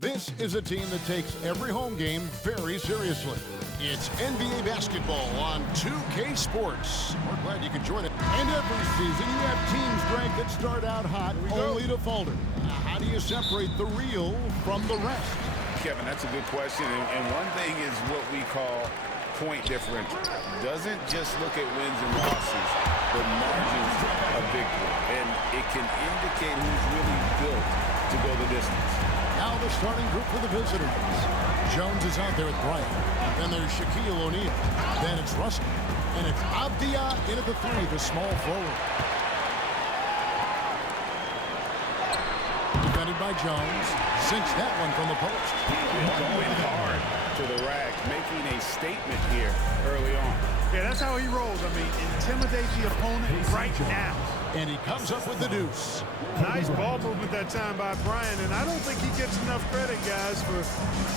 This is a team that takes every home game very seriously. It's NBA basketball on 2K Sports. We're glad you could join it. And every season you have teams, Greg, that start out hot only to falter. How do you separate the real from the rest? Kevin, that's a good question. And one thing is what we call point differential. Doesn't just look at wins and losses, but margins of victory. And it can indicate who's really built to go the distance. Now the starting group for the visitors. Jones is out there with Bryant. Then there's Shaquille O'Neal. Then it's Russell. And it's Avdia in at the three, the small forward. Defended by Jones. Sinks that one from the post. Going hard to the rack, making a statement here early on. Yeah, that's how he rolls. I mean, intimidate the opponent right now. And he comes up with the deuce. Nice ball movement that time by Bryant, and I don't think he gets enough credit, guys, for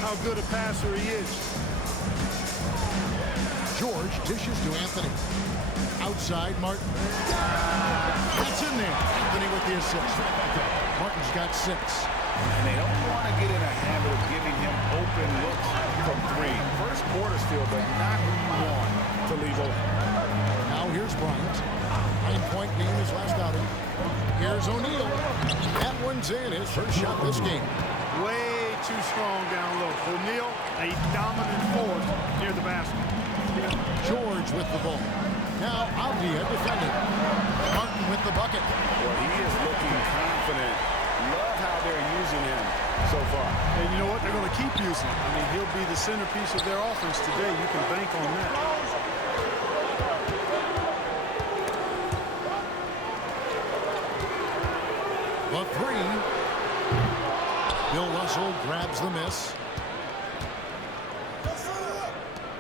how good a passer he is. George dishes to Anthony. Outside, Martin. That's in there. Anthony with the assist. Martin's got 6. And they don't want to get in a habit of giving him open looks from 3. First quarter still, but not who you want to leave open. Now here's Bryant. 9-point game his last outing. Here's O'Neal. That one's in, his first shot this game. Way too strong down low. O'Neal, a dominant force near the basket. George with the ball. Now Avdia defending. Martin with the bucket. Well, he is looking confident. Love how they're using him so far. And you know what? They're going to keep using him. I mean, he'll be the centerpiece of their offense today. You can bank on that. The three. Bill Russell grabs the miss.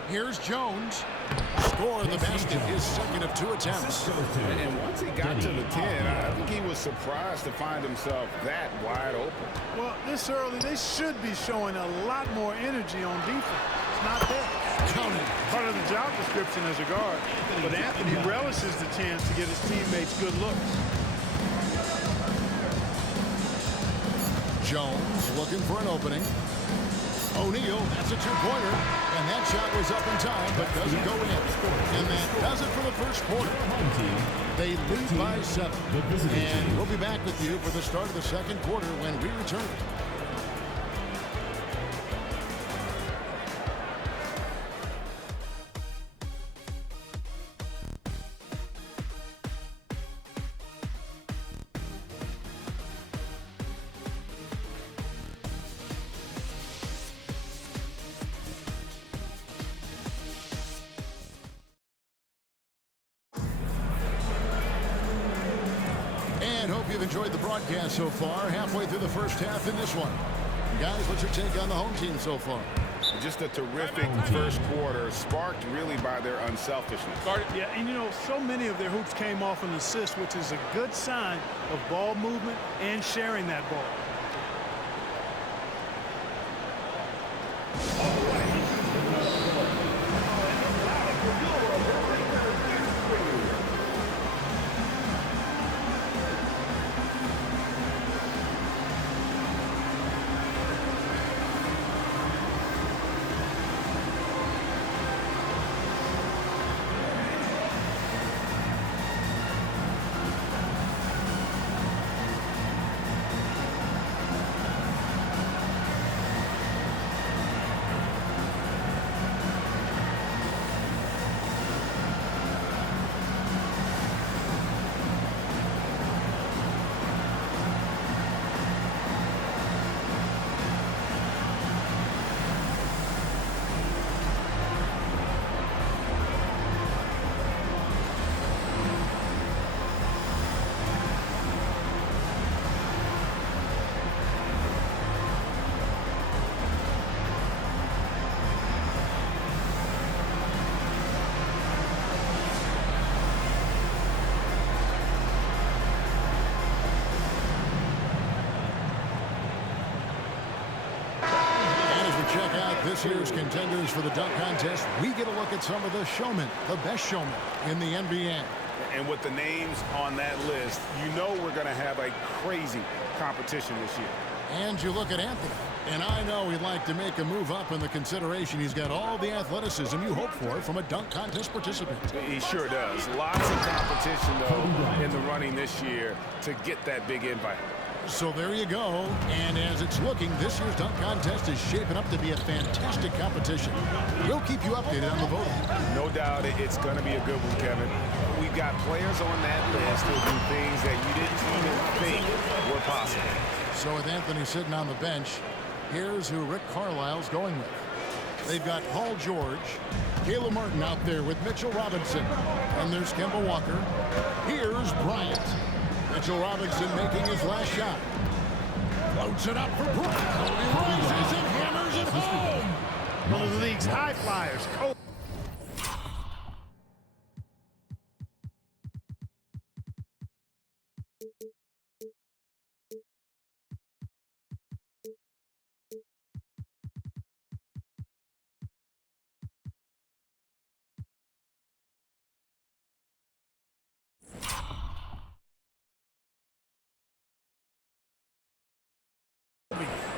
Here's Jones. Score the basket, his second of 2 attempts. And once he got to the 10, I think he was surprised to find himself that wide open. Well, this early, they should be showing a lot more energy on defense. It's not there. Counting. Part of the job description as a guard. But Anthony relishes the chance to get his teammates good looks. Jones looking for an opening. O'Neal, that's a 2-pointer. And that shot was up in time, but doesn't go in. And that does it for the first quarter. They lead by 7. And we'll be back with you for the start of the second quarter when we return. And hope you've enjoyed the broadcast so far. Halfway through the first half in this one. Guys, what's your take on the home team so far? Just a terrific first quarter, sparked really by their unselfishness. Yeah, and you know, so many of their hoops came off an assist, which is a good sign of ball movement and sharing that ball. Check out this year's contenders for the dunk contest. We get a look at some of the showmen, the best showmen in the NBA. And with the names on that list, you know we're going to have a crazy competition this year. And you look at Anthony, and I know he'd like to make a move up in the consideration. He's got all the athleticism you hope for from a dunk contest participant. He sure does. Lots of competition, though, in the running this year to get that big invite. So there you go. And as it's looking, this year's dunk contest is shaping up to be a fantastic competition. We'll keep you updated on the voting. No doubt it's going to be a good one, Kevin. We've got players on that list who do things that you didn't even think were possible. So with Anthony sitting on the bench, here's who Rick Carlisle's going with. They've got Paul George, Caleb Martin out there with Mitchell Robinson, and there's Kemba Walker. Here's Bryant. Mitchell Robinson making his last shot. Floats it up for Bryant. He rises and hammers it home. One of the league's high flyers.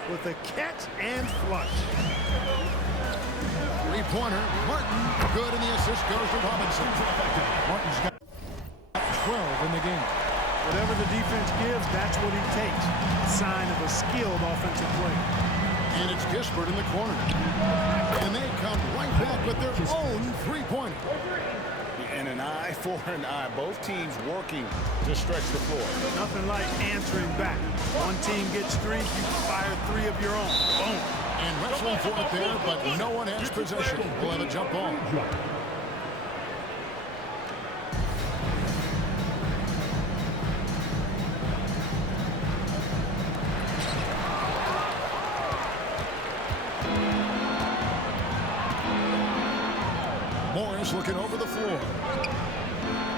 With a catch and flush. Three-pointer, Martin, good, and the assist goes to Robinson. Martin's got 12 in the game. Whatever the defense gives, that's what he takes. Sign of a skilled offensive play. And it's Gispert in the corner. And they come right back with their own three-pointer. And an eye for an eye. Both teams working to stretch the floor. Nothing like answering back. One team gets three, you fire three of your own. Boom. And wrestling for it there, but no one has possession. We'll have a jump ball. Morris looking over the floor.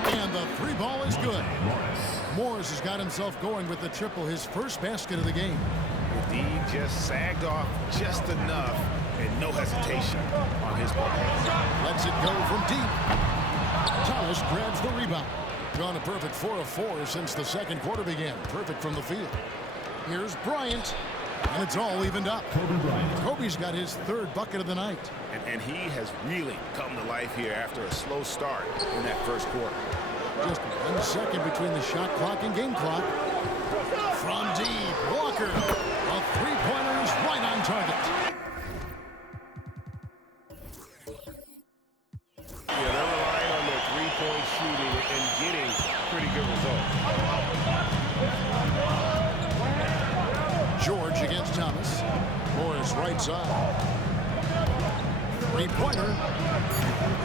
And the three ball is good. Morris has got himself going with the triple, his first basket of the game. He just sagged off just enough and no hesitation on his part. Lets it go from deep. Thomas grabs the rebound. Gone a perfect 4 of 4 since the second quarter began. Perfect from the field. Here's Bryant. And it's all evened up. Kobe's got his third bucket of the night. And he has really come to life here after a slow start in that first quarter. Just 1 second between the shot clock and game clock. From deep, Walker. A three-pointer is right on target. Yeah, they're relying on their three-point shooting and getting pretty good results. George against Thomas. Morris right side. Three-pointer.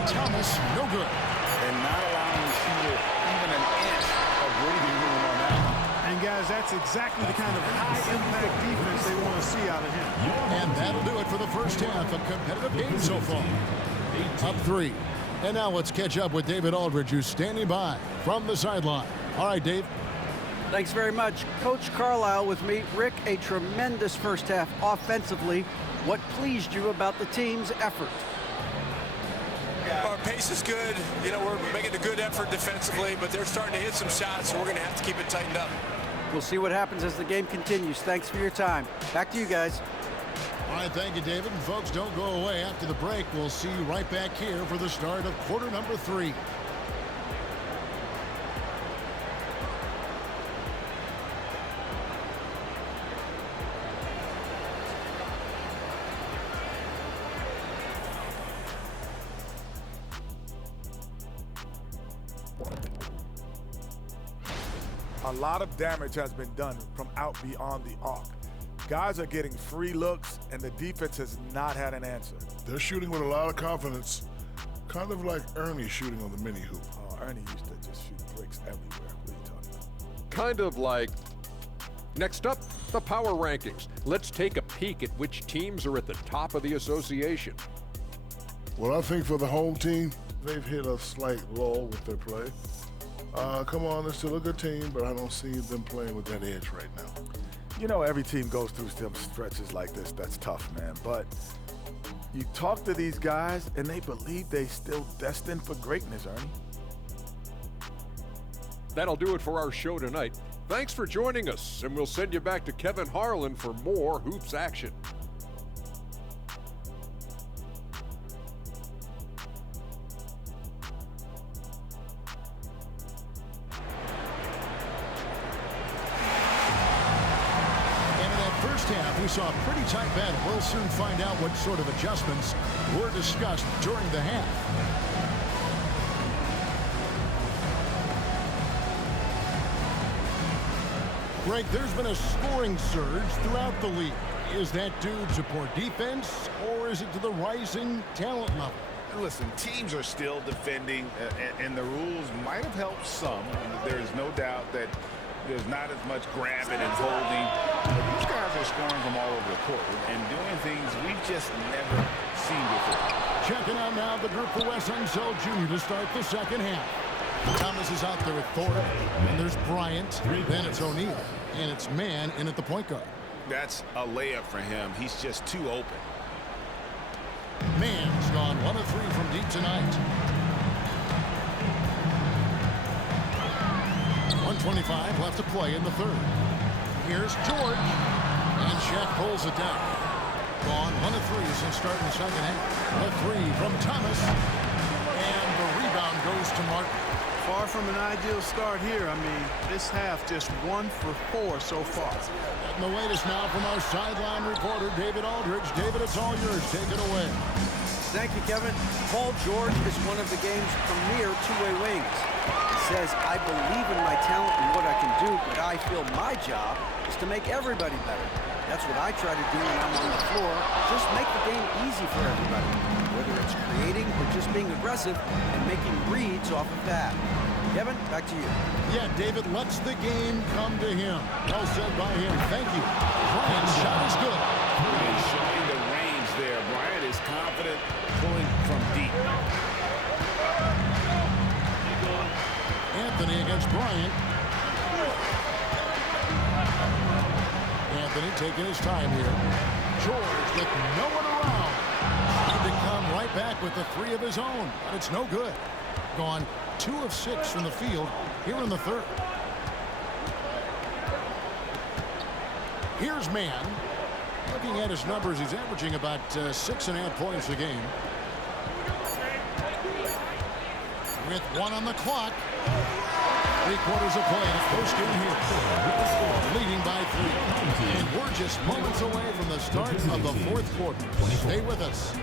Thomas, no good. And not allowing the shooter even an inch of breathing room on that. And guys, that's exactly the kind of high-impact defense they want to see out of him. And that'll do it for the first half. A competitive game so far. Up 3. And now let's catch up with David Aldridge, who's standing by from the sideline. All right, Dave. Thanks very much. Coach Carlisle with me. Rick, a tremendous first half offensively. What pleased you about the team's effort? Our pace is good. You know, we're making a good effort defensively, but they're starting to hit some shots, so we're going to have to keep it tightened up. We'll see what happens as the game continues. Thanks for your time. Back to you guys. All right, thank you, David. And folks, don't go away. After the break, we'll see you right back here for the start of quarter number 3. A lot of damage has been done from out beyond the arc. Guys are getting free looks, and the defense has not had an answer. They're shooting with a lot of confidence, kind of like Ernie shooting on the mini hoop. Oh, Ernie used to just shoot bricks everywhere. What are you talking about? Kind of like. Next up, the power rankings. Let's take a peek at which teams are at the top of the association. Well, I think for the home team, they've hit a slight lull with their play. Come on, they're still a good team, but I don't see them playing with that edge right now. You know, every team goes through some stretches like this. That's tough, man. But you talk to these guys, and they believe they're still destined for greatness, Ernie. That'll do it for our show tonight. Thanks for joining us, and we'll send you back to Kevin Harlan for more hoops action. First half, we saw a pretty tight battle. We'll soon find out what sort of adjustments were discussed during the half. Greg, there's been a scoring surge throughout the league. Is that due to poor defense, or is it to the rising talent level? Listen, teams are still defending, and the rules might have helped some. There is no doubt that there's not as much grabbing and holding. But these guys are scoring from all over the court and doing things we've just never seen before. Checking out now the group for Wes Unseld Jr. to start the second half. Thomas is out there with Thorpe, and there's Bryant, then it's O'Neal, and it's Mann in at the point guard. That's a layup for him. He's just too open. Mann's gone 1 of 3 from deep tonight. 1:25 left to play in the third. Here's George, and Shaq pulls it down. Gone 1 of 3 since starting the second half. A 3 from Thomas, and the rebound goes to Martin. Far from an ideal start here. I mean, this half just 1 for 4 so far. And the latest now from our sideline reporter, David Aldridge. David, it's all yours. Take it away. Thank you, Kevin. Paul George is one of the game's premier two-way wings. He says, I believe in my talent and what I can do, but I feel my job is to make everybody better. That's what I try to do when I'm on the floor. Just make the game easy for everybody, whether it's creating or just being aggressive and making reads off of that. Kevin, back to you. Yeah, David lets the game come to him. Well said by him. Thank you. Bryant's shot is good. And showing the range there. Bryant is confident pulling from deep. Anthony against Bryant. Anthony taking his time here. George with no one around. Trying to come right back with the 3 of his own, but it's no good. Gone 2 of 6 from the field here in the third. Here's Mann. Looking at his numbers, he's averaging about 6.5 points a game. With 1 on the clock. 3 quarters of play, first game here. Leading by 3. And we're just moments away from the start of the fourth quarter. Stay with us.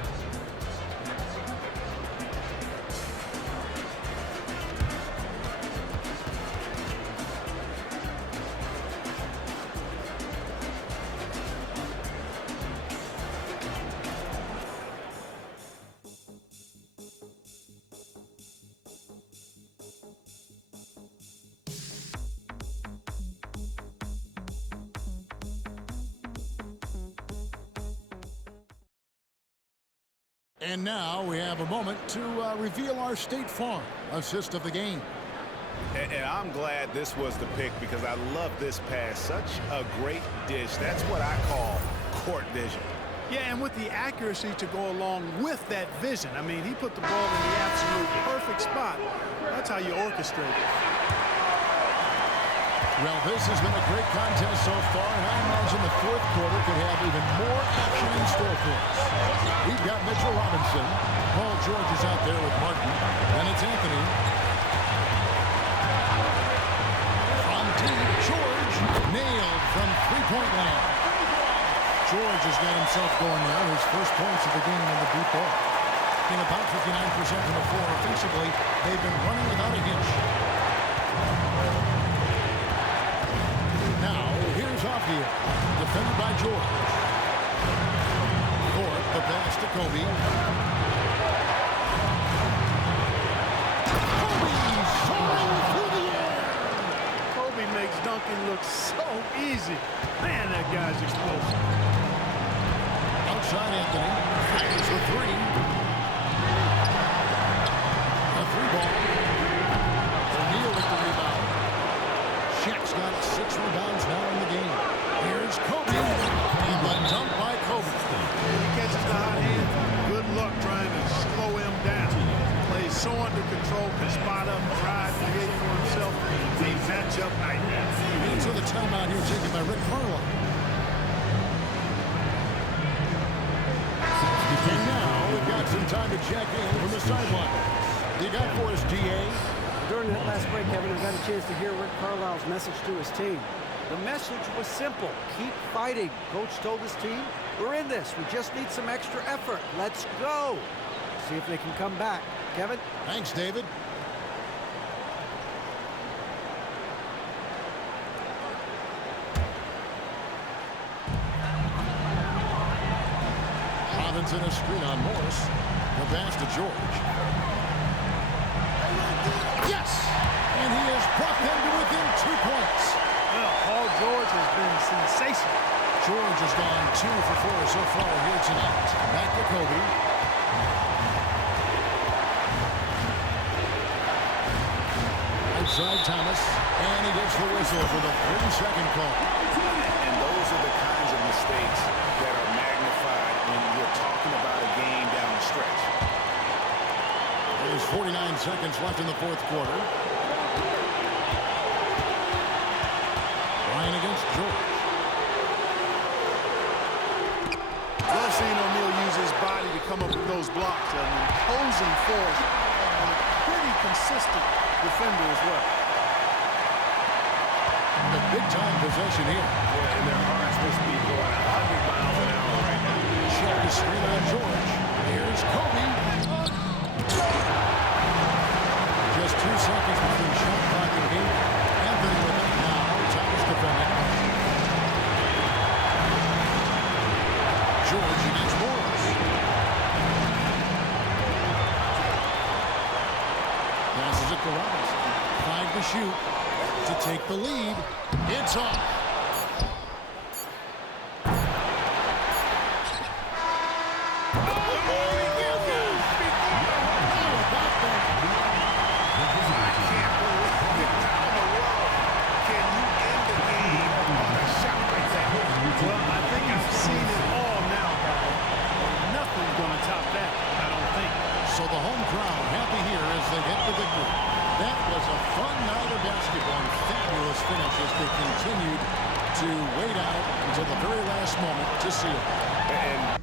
And now we have a moment to reveal our State Farm assist of the game. And I'm glad this was the pick because I love this pass. Such a great dish. That's what I call court vision. Yeah, and with the accuracy to go along with that vision. I mean, he put the ball in the absolute perfect spot. That's how you orchestrate it. Well, this has been a great contest so far, and I imagine the fourth quarter could have even more action in store for us. We've got Mitchell Robinson. Paul George is out there with Martin. Then it's Anthony. From deep, George nailed from three-point land. George has got himself going now. His first points of the game on the deep ball. Getting about 59% from the floor. Offensively, they've been running without a hitch. Off here, defended by George. Thorpe, the pass to Kobe. Kobe soaring through the air. Kobe makes dunking look so easy. Man, that guy's explosive. Outside Anthony. Fires for 3. A 3-ball. O'Neal with the rebound. Shaq's got 6 rebounds now in the game. Here's Kobe. And the dunk by Kobe. He catches the hot hand. Good luck trying to slow him down. Plays so under control, can spot up, drive, create for himself. A matchup nightmare. timeout here taken by Rick Carlisle. And now we've got some time to check in from the sideline. You got for us, DA? During that last break, Kevin, I got a chance to hear Rick Carlisle's message to his team. The message was simple. Keep fighting. Coach told his team, we're in this. We just need some extra effort. Let's go. See if they can come back. Kevin? Thanks, David. Robinson a screen on Morris. The pass to George. Yes! And he has brought them to within 2 points. Well, Paul George has been sensational. George has gone 2 for 4 so far here tonight. Back to Kobe. Outside Thomas. And he gets the whistle for the 30-second call. And those are the kinds of mistakes that are magnified when you're talking about a game down the stretch. There's 49 seconds left in the fourth quarter. Ryan against George. Love seeing O'Neal use his body to come up with those blocks. An imposing force. And a pretty consistent defender as well. The big-time possession here. Yeah, and their hearts must be going 100 miles an hour right now. Check the screen on George. Here's Kobe. Just 2 seconds between shot clock and game. Anthony with it now. Thomas defending. George against Morris. Passes it to Robinson. 5 to shoot to take the lead. It's off. So the home crowd happy here as they get the victory. That was a fun night of basketball and fabulous finish as they continued to wait out until the very last moment to seal it. And